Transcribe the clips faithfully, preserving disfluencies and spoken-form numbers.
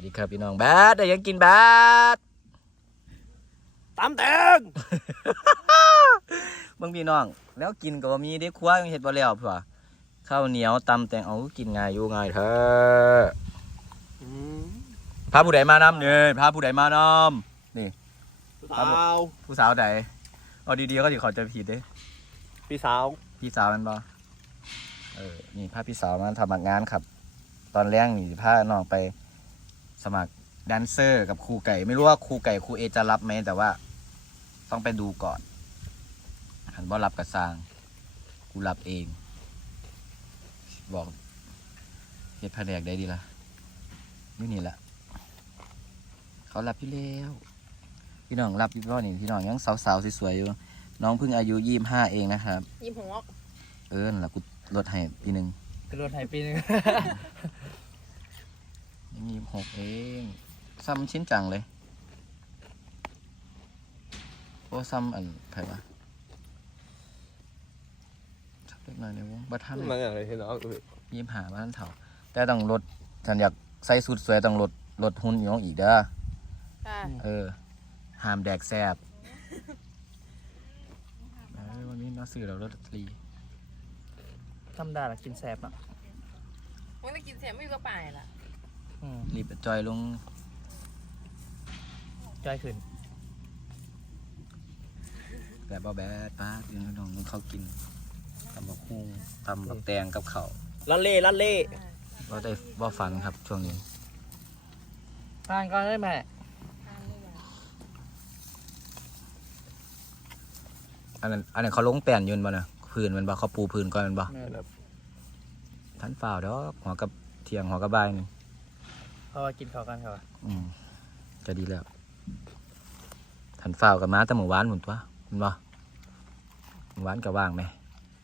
วัสดีครับพี่น้องบาสได้ยังกินบาสตำแตงมึงพี่น้องแล้วกินก็มีได้ครัวยังเห็ดบ่แล้วเผื่อข้าวเหนียวตำแตงเอากินง่ายอยู่ง่ายเถอะพาผู้ใดมานำเนี่ยพาผู้ใดมานำนี่ผู้สาวผู้สาวใดเอาดีๆก็จะขอจะผิดเด้พี่สาวพี่สาวมันบ่เออนี่พาพี่สาวมาทำงานครับ ตอนแรกนี่พาน้องไปสมัครแดนเซอร์กับครูไก่ไม่รู้ว่าครูไก่ครูเอจะรับไหมแต่ว่าต้องไปดูก่อนหันบ่รับกระซางกูรับเองบอกเฮ็ดแผนกได้ดีละนี่นี่แหละเขารับพี่แล้วพี่น้องรับพี่น้องนี่พี่น้องยังสาวๆสวยๆอยู่น้องเพิ่งอายุยี่สิบห้าเองนะครับยี่สิบหกเออแล้วกูลดให้ปีหนึ่งกระโดดหายปีนึงยี่สิบหกเองซ้ำชิ้นจังเลยโอ้ซ้ำอันไผ่ปะชักเล็กน้อยเลยวะบัทันมันอย่างไรที่น้องยี่สิบห้าบ้านเถ่าแต่ต้องลดฉันอยากใส่สุดสวยต้องลดลดหุ่นน้องอีกเด้อเออห้ามแดกแซบวันนี้น่าซื้อเราลดตรีธรรมดาละกินแสบอ่ะมึงจะกินแสบไม่อยู่กับป่ายล่ะรีบจอยลงจอยขึ้นแบบบ่แบดป้าพี่น้องมึงเขากินตำบักหุ่งตำบักแตงกับข้าวลันเล่ลันเล่ว่าได้ว่าฟันครับช่วงนี้ทานก่อนได้ไหมอันนั้นอันนั้นเขาลงแป้นยืนบ่นะพื้นมันบ่เขาปูพื้นก่อนมันบ่ท่านฝ่าวดอกหัวกับเทียงหัวกับใบนี่เพราะว่ากินข้าวกันครับอืมจะดีแล้วท่านฝ่าวกับม้าแต่หมู่หวานหมุนตัวมันบ่หมู่หวานกับว่างไหม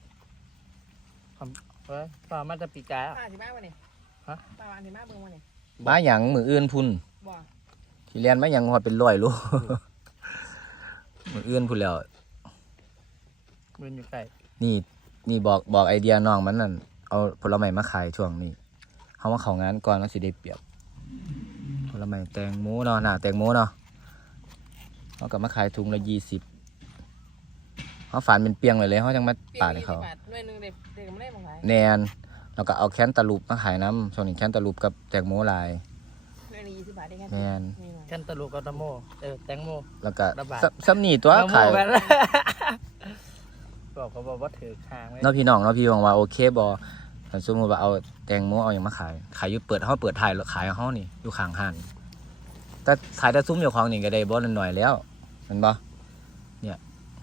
เฮ้ยฝ่ามาจะปีกายอ่ะป้าที่บ้านวันนี้ฮะป้าวันที่บ้านเบิ่งวันนี้ม้าหยังมืออื่นพุ่นบ่ที่เรียนม้าหยังหอดเป็นร้อยลูกมืออื่นพุ่นแล้วมืออยู่ใกล้นี่นี่บอกบอกไอเดียน้องมันนั่นเอาผลไม้มาขายช่วงนี้เขามาเข้างานก่อนแล้วสิได้เปรียบผลไม้แตงโมเนาะหน้าแตงโมเนาะเขากลับมาขายถุงละยี่สิบเขาฝานเป็นเปียงเลยเลยเขาจังมาปาดให้เขาแนนแล้วก็เอาแคนตาลูปมาขายน้ำช่วงนี้แคนตาลูปกับแตงโมลายแนนแคนตาลูปกับแตงโมเออแตงโมแล้วก็ซัมนี่ตัวขายบอกเขาบอกว่าถือค้างน้องพี่น้องน้องพี่บอกว่าโอเคบอสมมติว่าเอาแตงโมเอาอย่างมาขายขายอยู่เปิดเขาเปิดถ่ายขายเขานี่อยู่ข้างห้างแต่ขายแต่ซุ้มอยู่ของนี่ก็ได้บอลหน่อยแล้วเห็นบอเนี่ย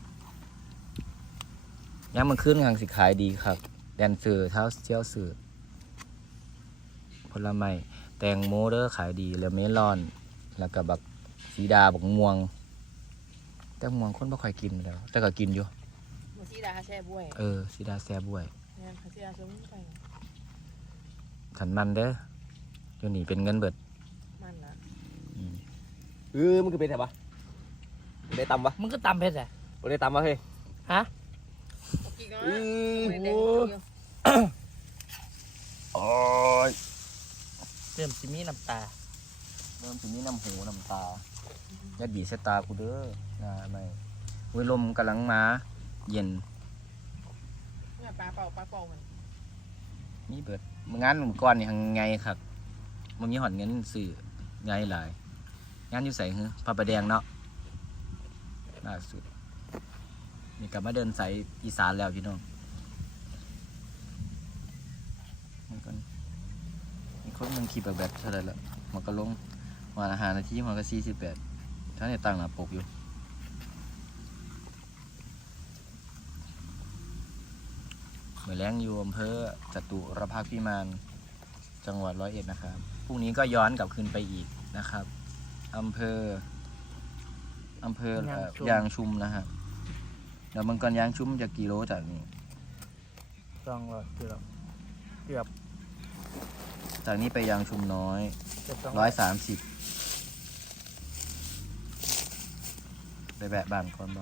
ย้ำมันขึ้นทางสิขายดีครับแดนเซอร์เท้าเชี่ยวสื่อผลไม้แตงโมเด้อขายดีแล้วเมลอนแล้วก็บักสีดาบักม่วงแต่ม่วงคนไม่ค่อยกินแล้วแต่ก็กินอยู่สีดาแช่บวยเออสีดาแซ่บวยเนี่ยสีดาซุ้มไปขันมันเด้ออยู่นี่เป็นเงินเบิดมันนะเออมึงก็เป็นไงปะได้ตำปะมึงก็ตำเพชรอ่ะได้ตำปะเฮ้ยฮะอือโอ้ยเริ่มสิมีน้ำตาเริ่มสิมีน้ำหูน้ำตายัดบีเสตากูเด้อนะไม่วิลมกำลังมาเย็นเนี่ยปลาเป่าปลาเป่ามันนี่เบิดงานก่อนนี่ยังไงครับมันมีหอดเงินสื่อไงหลายงานอยู่ใส่หือพระประแดงเนาะล่าสุดนี่กลับมาเดินสายอีสานแล้วพี่น้องนี่คนนี่คนมันขี่แบบแบบเท่าไรละมันก็ลงวันอาหารนาทีมันก็สี่สิบแปดท่านเนี่ยตั้งหน้าปกอยู่เมื่อแรงอยู่อำเภอจตุรพักษ์พิมานจังหวัดร้อยเอ็ดนะครับพรุ่งนี้ก็ย้อนกลับคืนไปอีกนะครับอำเภออำเภอยางชุมนะครับเดี๋ยวมันก่อนยางชุมจะกี่โลจากนี้สองร้อยเกือบเกือบจากนี้ไปยางชุมน้อยร้อยสามสิบไปแบะบ้านก่อนบ่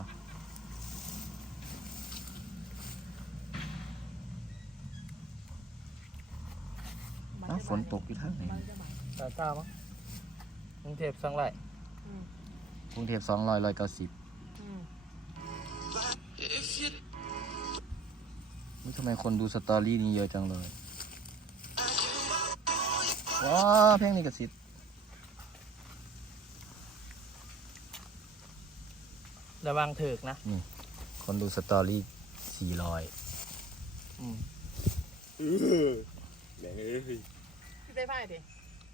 ฝนตกอยู่ทางไหนตาเจ้ามั้งกรุงเทพสองไร่อืมกรุงเทพสองร้อยร้อยเก้าสิบอืมนี่ทำไมคนดูสตอรี่นี้เยอะจังเลยว้าเพลงนี้กระสิทธิ์ระวังถึกนะคนดูสตอรี่สี่ร้อยอืมเออแหม่งเอ้ยคิดไฟไฟดิ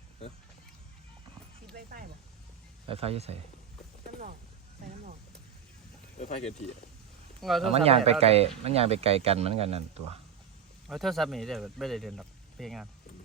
คิดไฟไฟบ่ไฟฟ้าจะใส่น้ำหนองใส่น้ำหนองเออไฟเกินทีเอามันยางไปไกลมันยางไปไกลกันเหมือนกันนั่นตัวเอาโทรศัพท์นี่เดี๋ยวไม่ได้เดินหรอกเพลงงาน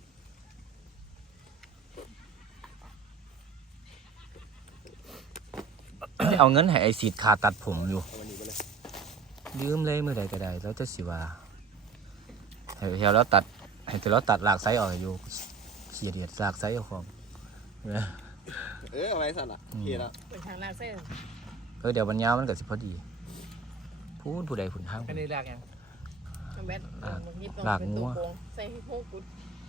เอาเงินให้ไอซีดคาตัดผมอยู่เอาวันนี้ไปเลยยืมเลยเมื่อใดก็ได้แล้วจะสิว่าให้เที่ยวแล้วตัดให้เที่ยวแล้วตัดหลากไซส์ออกให้อยู่เขียดเดียดหลากไซส์เอาของเนี่ยเออเอาไว้สั่นอ่ะโอเคแล้วเป็นทางลากเส้นเออเดี๋ยววันยาวมันก็สิพอดีพูดผู้ใดผุนทางอันนี้ลากยังมันแบดมันยิบตรงลากเป็นงัตัววโป่งใส่โป่งกุด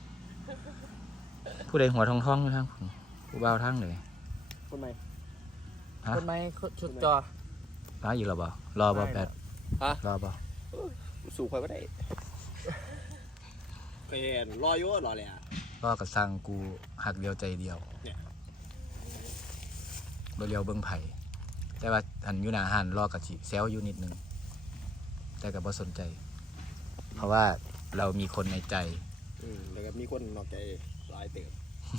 ผู้ใดหัวทองทองอยู่ทางผุนผู้บ่าวทางเลยคนใหม่ฮะคนไหมชุดจอร้าอยู่หรอบ่รอบ่แปดฮะรอบ่สู่ใครไม่ได้เคยเห็นรออยู่รอเลยอ่ะรอกับสั่งกูหักเดียวใจเดียวเนี่ยบ่เลียวเบิ่งไผ่แต่ว่าอันอยู่หน้าหันรอกับสิแซวอยู่นิดนึงแต่ก็บ่สนใจ เพราะว่าเรามีคนในใจอืมแล้วก็มีคนนอกใจหลายเติบ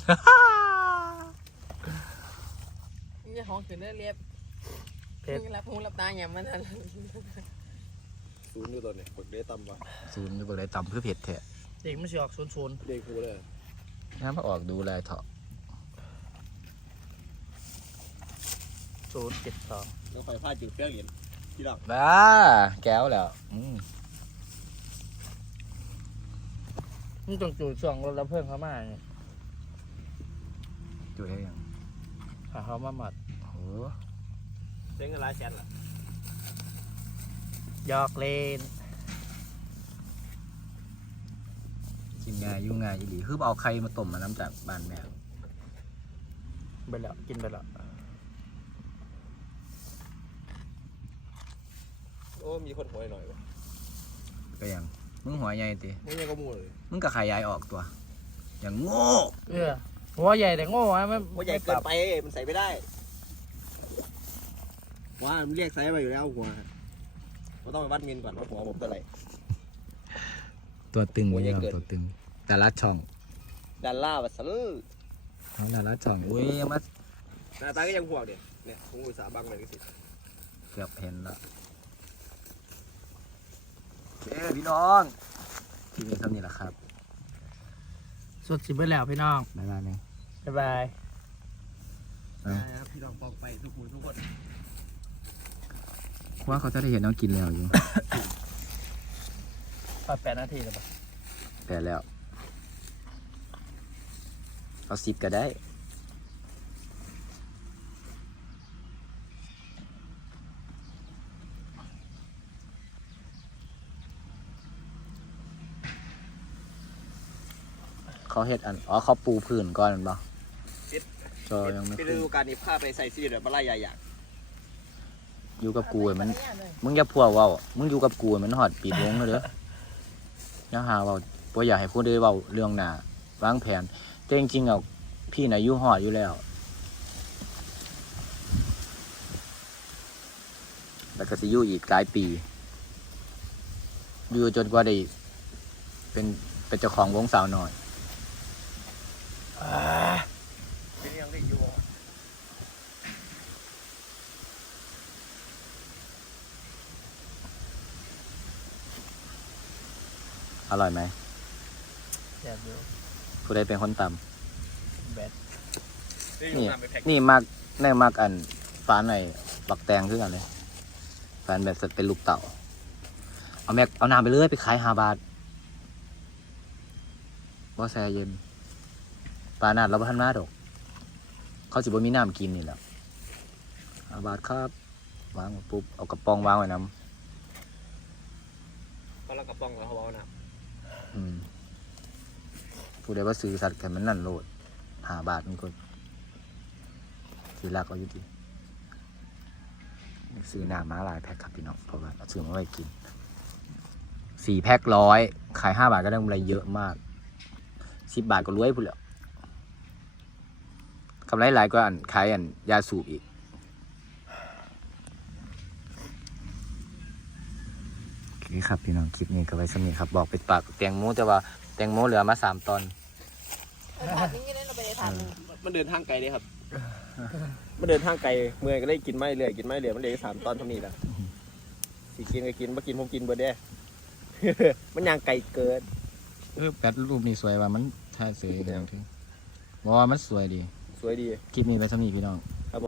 นี่ของขึ้นได้เรียบเพชรมึงรับหูรับตาอย่างมันนั่นศูนย์อยู่ตัวเนี่ยฝึกได้ต่ำกว่าศูนย์อยู่บ่ได้ต่ำเพื่อเผ็ดแท้เด็กไม่สิออกศูนย์ศูนย์เด็กครูเลยน้ำมาออกดูแลเถาะศูนย์เจ็ดสองแล้วไฟฟ้าจืดเปรี้ยวเหรียญที่หลังบ้าแก้วแล้วอืมนี่ต้องจูดสองรถแล้วเพิ่มเขามาเนี่ยจุดให้ยังหาเขามาหมัดโอ้โหเจ๊งกันหลายแสนละยอกเลนกินง่ายอยู่ง่ายอีหลีคือเอาไข่มาต้มมาน้ำจากบ้านแม่ไปแล้วกินไปแล้วโอ้มีคนหัวหน่อยวะก็ยังมึงหัวใหญ่ติไม่ใช่ก็มูเลยมึงก็ขยายออกตัว อย่างโง่เออหัวใหญ่แต่โง่อะไม่หัวใหญ่ไม่ปเกิรันบไปมันใส่ไม่ได้ว่ามันเรียกไซส์มาอยู่แล้วหัวก็ต้องไปวัดมิลก่อนว่าหัวผมเท่าไหร่ตัวตึงหัวใหญ่ไม่เกินตัวตึงแต่ละช่องดันล่าวัสดุเอาแต่ละช่องอุ้ยมาหน้าตาก็ยังห่วงเดียเนี่ยคงอุตส่าห์บังเลยก็สิเกือบเห็นแล้วเอ้พี่น้องที่นี่เท่านี้แหละครับสุดสิบไปแล้วพี่น้องบ๊ายบายเนี่ยบ๊ายบายนะครับพี่น้องปอกไปทุกคนทุกคนว่าเขาจะได้เห็นน้องกินแล้วอยู่พอแปดนาทีแล้วปะแปดแล้วเอาสิบก็ได้เขาเฮ็ดอันอ๋อเขาปูพื้นก่อนบ่จอยังไม่เป็นฤขึ้นดูกาลนี้ผ้าไปใส่ซีแบบมาไล่ยายอย่างอยู่กับกูไอ้มัน มึงอย่าพัวเว้ามึงอยู่กับกูไอ้มันหอดปีดวงเลยเด้ออย่าหาเว้าบ่อยากให้พูดได้เว้าเรื่องหน้าวางแผนแต่จริงๆอ่ะพี่น่ะอยู่หอดอยู่แล้วแล้วก็สิอยู่อีกหลายปีอยู่จนกว่าได้เป็นเป็นเจ้าของวงสาวน้อยเป็นยังได้อยู่อร่อยไหมแซ่บอยู่ผู้ใดเป็นคนตแบดำนี่นี่มักแน่มักอันฟานไอ้บักแตงคือกันเลยฟานแบบเป็นลูกเต่าเอาแม็กเอาน้ำไปเลยไปขายห้าบาทว่าแซ่เย็นปลาหนาดเราพันมาดอกเขาสิบ่มีน้ำกินนี่แหละห้าบาทครับวางปุ๊บเอากระป๋องวางไว้น้เขาละกระป๋องแล้วเขาเอาน้ำอืมผู้ใดว่าซื้อสัตว์กันมันนั่นโลดห้าบาทมันก็ำถือหลักเอาอยู่ดีซื้อน้ำมาหลายแพ็คครับพี่น้องเพราะว่าซื้อมาไว้กินสี่แพ็คร้อยขายห้าบาทก็ได้กำไรเยอะมากสิบบาทก็รวยพุ่นแล้วกำไรหลายกว่าอันขายอันยาสูบอีกโอเคครับพี่น้องคลิปนี้ก็ไว้สำนีครับบอกเป็นปากแตงโมแต่ว่าแตงโมเหลือมาสามตอนเออถาดนี้ก็ได้เราไปในถาดหนึ่งมันเดินทางไกลเลยครับ มันเดินทางไกลเมื่อยก็ได้กินไม่เรื่อยกินไม่เรื่อยมันเลยสามตอนเท่านี้แหละสิกินก็กินบ่กินผมกินเบิดเด้ มันย่างไกลเกินเออแปดรูปนี่สวยว่ามันถ่ายสวยเลยถึงบอกว่ามันสวยดีสวยดีคลิปนี้ไปสำนีพี่น้อง